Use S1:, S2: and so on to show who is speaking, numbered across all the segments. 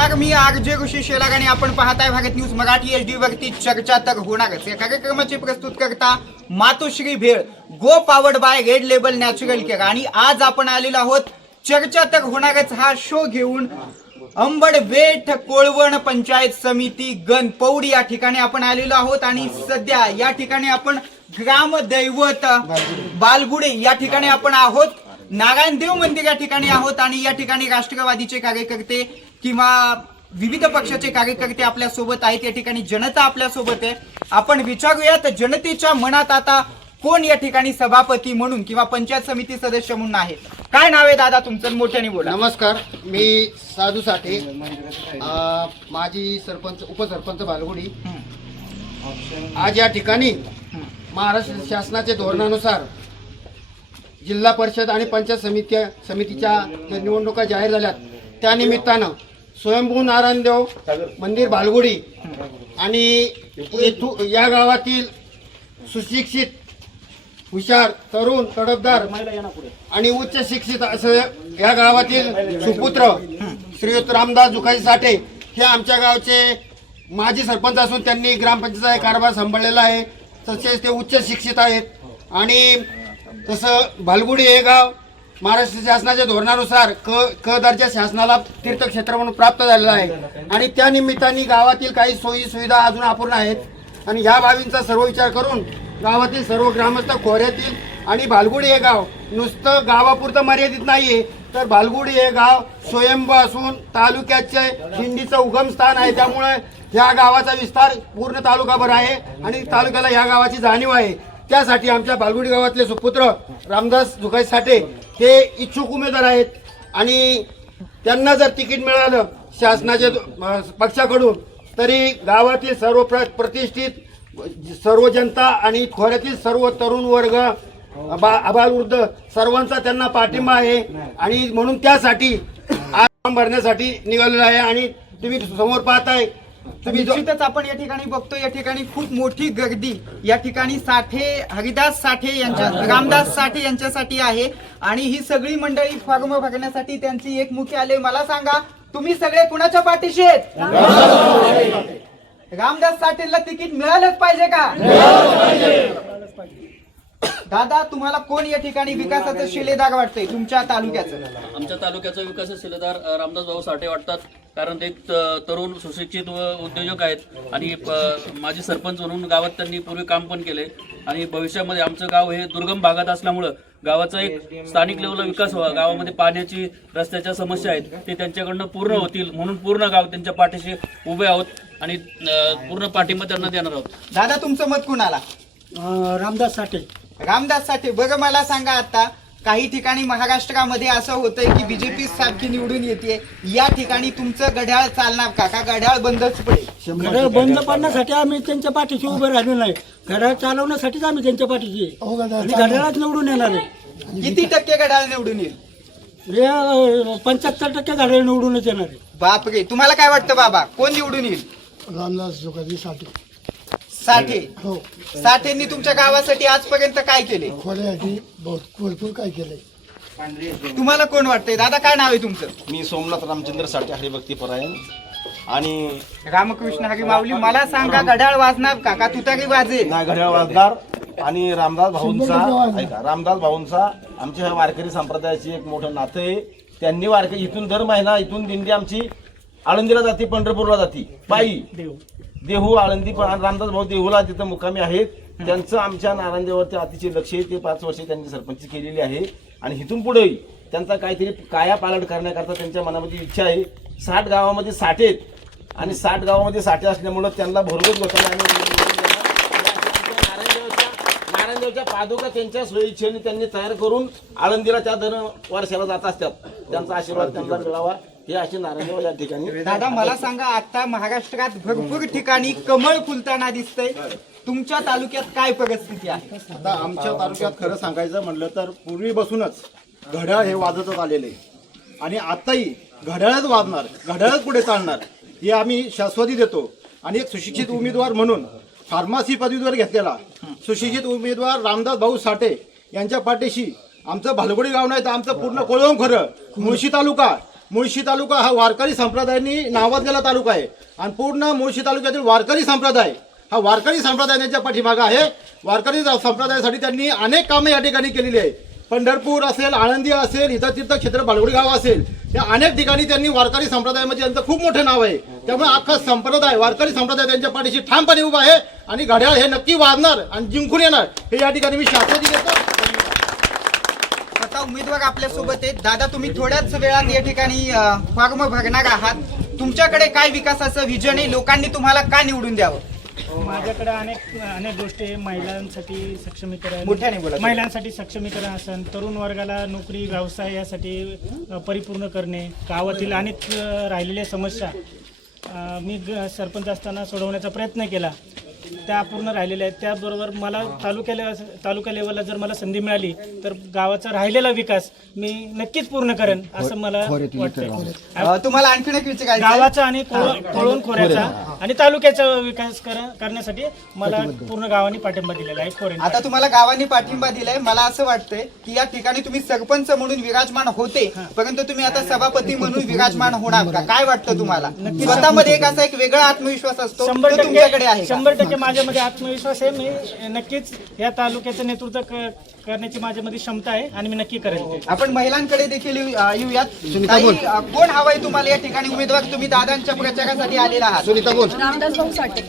S1: नमस्कार मी R J ऋषी शेलाग आणि आपण पाहताय Bharat news Marathi H D वरती चर्चा तर होणारच या कार्यक्रमाचे प्रस्तुत करता Matoshri Bhel go powered by red label natural care आणि आज आपण आलेलो आहोत चर्चा तर होणारच हा शो घेऊन अंबड वेठ कोळवण पंचायत समिती गणपौड या ठिकाणी आपण आलेलो आहोत. आणि सध्या या ठिकाणी आपण ग्रामदैवत बालगुडे या ठिकाणी आपण आहोत. नारायण देव मंदिर या ठिकाणी आहोत आणि या ठिकाणी राष्ट्रवादीचे कार्यकर्ते किंवा विविध पक्षाचे कार्यकर्ते आपल्यासोबत आहेत. या ठिकाणी जनता आपल्यासोबत आहे. आपण विचारूयात जनतेच्या मनात आता कोण या ठिकाणी सभापती म्हणून किंवा पंचायत समिती सदस्य म्हणून आहे? काय नाव आहे दादा तुमचं? मोठ्याने बोला.
S2: नमस्कार मी साधू साठे. अ, माजी सरपंच उपसरपंच बालगुडी. आज या ठिकाणी महाराष्ट्र शासनाच्या धोरणानुसार जिल्हा परिषद आणि पंचायत समिती समितीच्या ज्या निवडणुका जाहीर झाल्यात त्या निमित्तानं स्वयंभू नारायणदेव मंदिर बालगुडी आणि येथू या गावातील सुशिक्षित हुशार तरुण तडफदार आणि उच्च शिक्षित असं या गावातील सुपुत्र श्रीयुत रामदास जुखाई साठे हे आमच्या गावचे माजी सरपंच असून त्यांनी ग्रामपंचायत कारभार सांभाळलेला आहे. तसेच ते उच्च शिक्षित आहेत. आणि तसं भालगुडी हे गाव महाराष्ट्र शासनाच्या धोरणानुसार क क दर्जा शासनाला तीर्थक्षेत्र म्हणून प्राप्त झालेलं आहे. आणि त्या निमित्ताने गावातील काही सोयी सुविधा अजून अपूर्ण आहेत. आणि ह्या बाबींचा सर्व विचार करून गावातील सर्व ग्रामस्थ खोऱ्यातील आणि भालगुडी हे गाव नुसतं गावापुरतं मर्यादित नाहीये तर भालगुडी हे गाव स्वयंभ असून तालुक्याचे दिंडीचं उगमस्थान आहे. त्यामुळे या गावाचा विस्तार पूर्ण तालुकाभर आहे आणि तालुक्याला या गावाची जाणीव आहे. त्यासाठी आमच्या बालगुडी गावातले सुपुत्र रामदास दुखाई साठे हे इच्छुक उमेदवार आहेत. आणि त्यांना जर तिकीट मिळालं शासनाच्या पक्षाकडून तरी गावातील सर्व प्र प्रतिष्ठित सर्व जनता आणि खोऱ्यातील सर्व तरुण वर्ग बा अबालवृद्ध सर्वांचा त्यांना पाठिंबा आहे. आणि म्हणून त्यासाठी आज फॉर्म भरण्यासाठी निघालेला आहे. आणि तुम्ही समोर पाहताय तुम्ही
S1: निश्चितच आपण या ठिकाणी बघतो या ठिकाणी खूप मोठी गर्दी. या ठिकाणी साठे हरिदास साठे यांच्या रामदास साठे यांच्यासाठी आहे. आणि ही सगळी मंडळी फॉर्म भरण्यासाठी त्यांची एक मुख्य आले. मला सांगा तुम्ही सगळे कुणाच्या पाठीशी आहेत? रामदास साठेला तिकीट मिळालंच पाहिजे का? दादा तुम्हाला कोण या ठिकाणी विकासाचं शिलेदार वाटतंय तुमच्या तालुक्याचं?
S3: आमच्या तालुक्याचा विकास शिलेदार अ, रामदास भाऊ साठे वाटतात कारण ते त- तरुण सुशिक्षित व उद्योजक आहेत. आणि प- माजी सरपंच म्हणून गावात त्यांनी पूर्वी काम पण केले. आणि भविष्यामध्ये आमचं गाव हे दुर्गम भागात असल्यामुळं गावाचा एक स्थानिक लेवलला विकास व्हावा. गावामध्ये पाण्याची रस्त्याच्या समस्या आहेत ते त्यांच्याकडनं पूर्ण होतील म्हणून पूर्ण गाव त्यांच्या पाठीशी उभे आहोत आणि अ, पूर्ण पाठिंबा त्यांना देणार आहोत.
S1: दादा तुमचं मत कुणाला?
S2: रामदास साठे.
S1: रामदास साठे बघ मला सांगा आता काही ठिकाणी महाराष्ट्रामध्ये असं होतंय की बीजेपी सारखी निवडून येते. या ठिकाणी तुमचं घड्याळ चालणार का? का घड्याळ बंदच पडेल?
S4: घड्याळ बंद पडण्यासाठी आम्ही त्यांच्या पाठीशी उभे राहिलो नाही. घड्याळ चालवण्यासाठीच आम्ही त्यांच्या पाठीशी आहे. आणि घड्याळच निवडून येणार आहे.
S1: किती टक्के घड्याळ निवडून येईल?
S4: हे पंच्याहत्तर टक्के घड्याळ निवडूनच येणार आहे.
S1: बापरे. तुम्हाला काय वाटतं बाबा? कोण निवडून येईल?
S2: रामदास जुगाजी साठे.
S1: साठे.
S2: हो.
S1: साठेंनी तुमच्या गावासाठी आजपर्यंत काय केले?
S2: खोऱ्यासाठी भरपूर काय केलंय.
S1: तुम्हाला कोण वाटतंय? दादा काय नाव आहे तुमचं?
S5: मी सोमनाथ रामचंद्र साठे हरिभक्ती परायण आणि
S1: रामकृष्ण हरी माऊली मला सांगा घड्याळ वाजणार का? का तुतारी वाजेल
S5: ना घड्याळ वाजदार आणि रामदास भाऊंचा ऐका रामदास भाऊंचा आमच्या ह्या वारकरी संप्रदायाची एक मोठं नातं आहे. त्यांनी वारकरी इथून दर महिना इथून दिंडी आमची आळंदीला जाते पंढरपूरला जाते. पायी देहू आळंदी पण रामदास भाऊ देहूला तिथं मुक्कामी आहेत त्यांचं आमच्या नारायणदेवावरती अतिशय लक्ष आहे. ते पाच वर्षे त्यांनी सरपंच केलेली आहे. आणि इथून पुढेही त्यांचा काहीतरी काया पालट करण्याकरता त्यांच्या मनामध्ये इच्छा आहे. साठ गावामध्ये साठे आहेत. आणि साठ गावामध्ये साठे असल्यामुळं त्यांना भरघोस गोष्टी नारायणदेवच्या पादुका त्यांच्या सोयीच्छेने त्यांनी तयार करून आळंदीला त्या दर वर्षाला जात असतात. त्यांचा आशीर्वाद त्यांना मिळावा. हे अशी नारायणदेव या ठिकाणी.
S1: दादा मला सांगा आता महाराष्ट्रात भरपूर ठिकाणी कमळ फुलताना दिसतंय. तुमच्या तालुक्यात काय परिस्थिती आहे?
S6: आता आमच्या तालुक्यात खरं सांगायचं म्हणलं तर पूर्वीपासूनच घड्याळ हे वाजतच आलेले आहे. आणि आताही घड्याळच वाजणार घड्याळच पुढे चालणार हे आम्ही शाश्वती देतो. आणि एक सुशिक्षित उमेदवार म्हणून फार्मसी पदवीवर घेतलेला सुशिक्षित उमेदवार रामदास भाऊ साठे यांच्या पाठीशी आमचं भालगोडी गाव नाही तर आमचं पूर्ण कोळवम खरं मुळशी तालुका मुळशी तालुका हा वारकरी संप्रदायांनी नावाजलेला तालुका आहे. आणि पूर्ण मुळशी तालुक्यातील वारकरी संप्रदाय हा वारकरी संप्रदाय त्यांच्या पाठीमागा आहे. वारकरी संप्रदायासाठी त्यांनी अनेक कामे या ठिकाणी केलेली आहे पंढरपूर असेल आळंदी असेल इथं तीर्थक्षेत्र क्षेत्र गाव असेल या अनेक ठिकाणी त्यांनी वारकरी संप्रदायामध्ये यांचं खूप मोठं नाव आहे. त्यामुळे अख्खा संप्रदाय वारकरी संप्रदाय त्यांच्या पाठीशी ठामपणे उभा आहे. आणि घड्याळ हे नक्की वाजणार आणि जिंकून येणार हे या ठिकाणी मी शाश्वती देतो.
S1: आता उमेदवार आपल्यासोबत आहेत. दादा तुम्ही थोड्याच वेळात या ठिकाणी फॉर्म भरणार आहात. तुमच्याकडे काय विकासाचं विजन आहे? लोकांनी तुम्हाला का निवडून द्यावं?
S7: माझ्याकडे अनेक अनेक गोष्टी आहे. महिलांसाठी सक्षमीकरण. महिलांसाठी सक्षमीकरण असन तरुण वर्गाला नोकरी व्यवसाय यासाठी परिपूर्ण करणे गावातील अनेक राहिलेल्या समस्या मी सरपंच असताना सोडवण्याचा प्रयत्न केला. त्या पूर्ण राहिलेल्या आहेत. त्याचबरोबर मला तालुक्या लेव तालुका लेवलला जर मला संधी मिळाली तर गावाचा राहिलेला विकास मी नक्कीच पूर्ण करेन असं मला वाटतं
S1: अ, तुम्हाला आणखीन एक विचारायचं आहे.
S7: गावाचा आणि कोळवण खोऱ्याचा आणि तालुक्याचा विकास कर- करण्यासाठी मला पूर्ण गावाने पाठिंबा दिलेला आहे खोरे
S1: आता तुम्हाला गावांनी पाठिंबा दिलाय. मला असं वाटतंय की या ठिकाणी तुम्ही सरपंच म्हणून विराजमान होते परंतु तुम्ही आता सभापती म्हणून विराजमान होणार का? काय वाटतं तुम्हाला? स्वतःमध्ये एक असा एक वेगळा आत्मविश्वास असतो
S7: शंभर
S1: तो तुमच्याकडे आहे
S7: टक्के
S1: का?
S7: शंभर टक्के माझ्यामध्ये आत्मविश्वास आहे. मी नक्कीच या तालुक्याचं नेतृत्व क- करण्याची माझ्यामध्ये क्षमता आहे आणि मी नक्की करेन ते.
S1: आपण महिलांकडे देखील येऊ- अ, येऊयात. ताई, अ, कोण हवाय तुम्हाला या ठिकाणी? उमेदवार तुम्ही दादांच्या प्रचारासाठी आलेला आहात.
S2: सुनीता बोल.
S8: रामदास भाऊ साठे.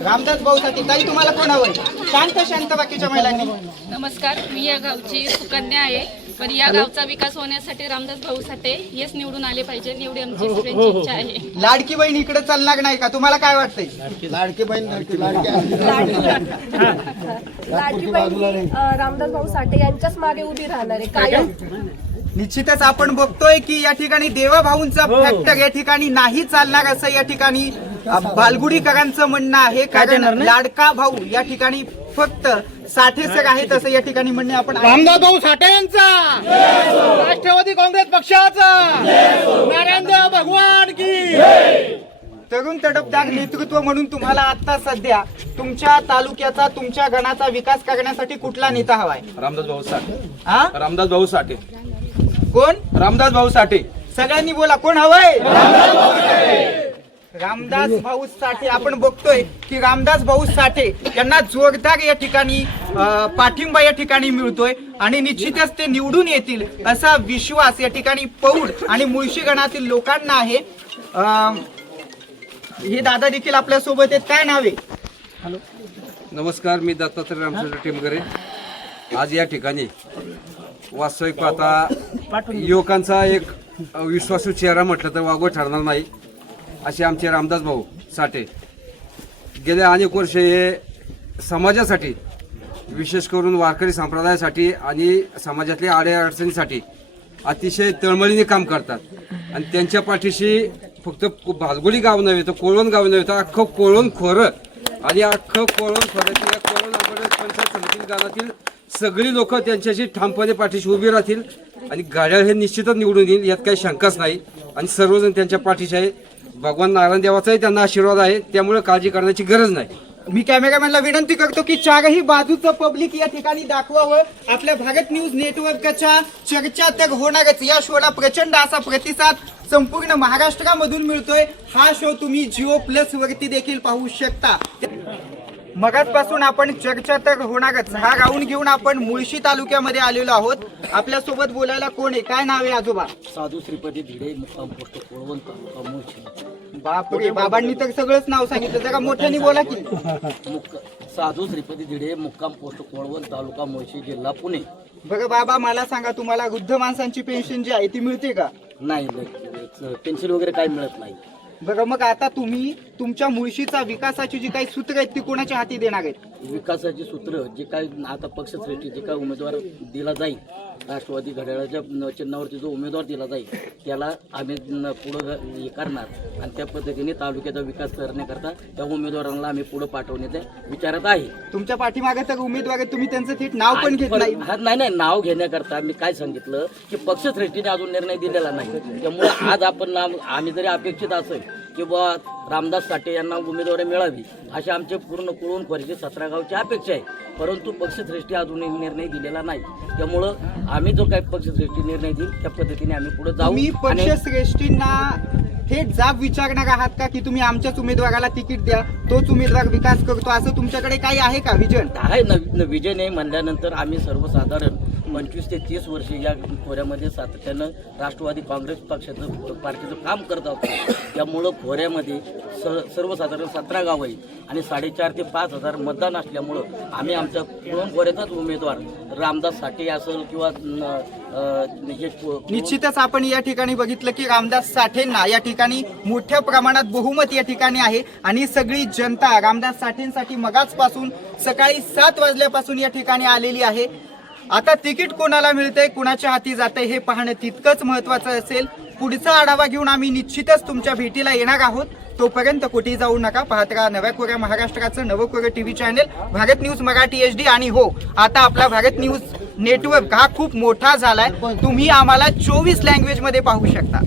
S1: रामदास भाऊसाठी ताई तुम्हाला कोण हवंय? शांत शांत बाकीच्या महिलांनी.
S8: नमस्कार. मी या गावची सुकन्या आहे. पण या गावचा विकास होण्यासाठी रामदास भाऊ साठे हेच निवडून आले पाहिजे एवढी आमची सगळ्यांची इच्छा आहे.
S1: लाडकी बहीण इकडे चालणार नाही का? तुम्हाला काय वाटतंय?
S2: लाडके बहीण लाडकी लाडकी
S9: लाडकी बहीण. रामदास भाऊ साठे यांच्याच मागे उभी राहणार आहे. कायम.
S1: निश्चितच आपण बघतोय की या ठिकाणी देवा भाऊंचा फॅक्टर या ठिकाणी नाही चालणार असं या ठिकाणी बालगुडीकरांचं म्हणणं आहे. कारण लाडका भाऊ या ठिकाणी फक्त साठे सर आहेत असं या ठिकाणी म्हणणे आपण
S6: रामदास भाऊ साठे यांचा. राष्ट्रवादी काँग्रेस पक्षाचा. नारायणदेव भगवान की.
S1: तरुण तडफदार नेतृत्व म्हणून तुम्हाला आता सध्या तुमच्या तालुक्याचा तुमच्या गणाचा विकास करण्यासाठी कुठला नेता हवाय?
S10: रामदास भाऊ साठे.
S1: हा?
S10: रामदास भाऊ साठे.
S1: कोण?
S10: रामदास भाऊ साठे.
S1: सगळ्यांनी बोला कोण हवंय? रामदास भाऊ साठे आपण बघतोय की रामदास भाऊ साठे यांना जोरदार या ठिकाणी पाठिंबा या ठिकाणी मिळतोय आणि निश्चितच ते निवडून येतील असा विश्वास या ठिकाणी पौड आणि मुळशी गणातील लोकांना आहे. हे दादा देखील आपल्यासोबत आहेत. काय नाव आहे?
S10: नमस्कार मी दत्तात्रय रामचंद्र टेमगरे आज या ठिकाणी वास्तविक पाहता युवकांचा एक विश्वासू चेहरा म्हटलं तर वागवं ठरणार नाही. असे आमचे रामदास भाऊ साठे. गेल्या अनेक वर्ष हे समाजासाठी विशेष करून वारकरी संप्रदायासाठी आणि समाजातल्या आड्या अडचणीसाठी अतिशय तळमळीने काम करतात. आणि त्यांच्या पाठीशी फक्त भालगुडी गाव नव्हे तर कोळवण गाव नव्हे तर अख्खं कोळवण खोरं आणि अख्खं कोळवण खोऱ्यातील कोळवण पंचायत समिती गावातील सगळी लोक त्यांच्याशी ठामपणे पाठीशी उभी राहतील आणि गाड्या हे निश्चितच निवडून येईल यात काही शंकाच नाही. आणि सर्वजण त्यांच्या पाठीशी आहे. भगवान नारायण देवाचाही त्यांना आशीर्वाद आहे त्यामुळे काळजी करण्याची गरज नाही.
S1: मी कॅमेरामॅनला विनंती करतो की चारही बाजूचं पब्लिक या ठिकाणी दाखवावं. आपल्या भारत न्यूज नेटवर्कच्या चर्चा तर होणारच. या शोला प्रचंड असा प्रतिसाद संपूर्ण महाराष्ट्रामधून मिळतोय. हा शो तुम्ही जिओ प्लस वरती देखील पाहू शकता. मगाचपासून आपण चर्चा तर होणारच. हा राऊंड घेऊन आपण मुळशी तालुक्यामध्ये आलेलो आहोत. आपल्यासोबत बोलायला कोण आहे? काय नाव आहे आजोबा?
S3: साधू श्रीपती भिडे मुक्काम पोस्ट कोळवण तालुका मुळशी.
S1: बापरे बाबांनी तर सगळंच नाव सांगितलं. जरा मोठ्याने बोला की.
S3: मुक्क साधू श्रीपती धिडे मुक्काम पोस्ट कोळवण तालुका मुळशी जिल्हा पुणे.
S1: बघा बाबा मला सांगा तुम्हाला वृद्ध माणसांची पेन्शन जी आहे ती मिळते का?
S3: नाही पेन्शन वगैरे काही मिळत नाही.
S1: बघा मग आता तुम्ही तुमच्या मुळशीचा विकासाची जी काही सूत्र आहेत ती कोणाच्या हाती देणार आहेत?
S3: विकासाची सूत्र जे काय आता पक्षश्रेष्ठी जे काय उमेदवार दिला जाईल राष्ट्रवादी घड्याळाच्या न- चिन्हावरती जो उमेदवार दिला जाईल त्याला आम्ही न- पुढं हे करणार. आणि त्या पद्धतीने तालुक्याचा विकास करण्याकरता त्या उमेदवारांना आम्ही पुढे पाठवण्याच्या विचारात आहे.
S1: तुमच्या पाठीमागे तर उमेदवार आहेत तुम्ही त्यांचं थेट नाव पण घेत नाही.
S3: हा, नाही नाही नाव घेण्याकरता मी काय सांगितलं की पक्षश्रेष्ठीने अजून निर्णय दिलेला नाही. त्यामुळे आज आपण नाम आम्ही जरी अपेक्षित असेल
S11: की बुवा रामदास साठे यांना उमेदवारी मिळावी अशी आमचे पूर्ण कुळून परिषद सतरा गावची अपेक्षा आहे. परंतु पक्षश्रेष्ठी अजूनही निर्णय दिलेला नाही. त्यामुळं आम्ही जो काही पक्षश्रेष्ठी निर्णय देईल त्या पद्धतीने आम्ही पुढे जाऊ
S1: पक्षश्रेष्ठींना थेट जाब विचारणार आहात का की तुम्ही आमच्याच उमेदवाराला तिकीट द्या? तोच उमेदवार विकास करतो. असं तुमच्याकडे काही आहे का विजन?
S11: आहे न न- विजय नाही म्हणल्यानंतर आम्ही सर्वसाधारण पंचवीस ते तीस वर्ष या खोऱ्यामध्ये सातत्यानं राष्ट्रवादी काँग्रेस पक्षाचं पार्टीचं काम करत आहोत. त्यामुळं खोऱ्यामध्ये स सर्वसाधारण सतरा गाव आहे आणि साडेचार ते पाच हजार मतदान असल्यामुळं आम्ही आमच्या पूर्ण खोऱ्याचाच उमेदवार रामदास साठे असेल किंवा हे
S1: निश्चितच आपण या ठिकाणी बघितलं की रामदास साठेंना या ठिकाणी मोठ्या प्रमाणात बहुमत या ठिकाणी आहे आणि सगळी जनता रामदास साठेंसाठी मगाचपासून सकाळी सात वाजल्यापासून या ठिकाणी आलेली आहे. आता तिकीट कोणाला मिळतंय कुणाच्या हाती जातंय हे पाहणं तितकंच महत्वाचं असेल. पुढचा आढावा घेऊन आम्ही निश्चितच तुमच्या भेटीला येणार आहोत. तोपर्यंत कुठेही जाऊ नका. पाहत राहा नव्या कोऱ्या महाराष्ट्राचं नवं कोरं TV channel Bharat news Marathi H D आणि हो आता आपला भारत न्यूज नेटवर्क हा खूप मोठा झालाय. तुम्ही आम्हाला चोवीस लँग्वेजमध्ये पाहू शकता.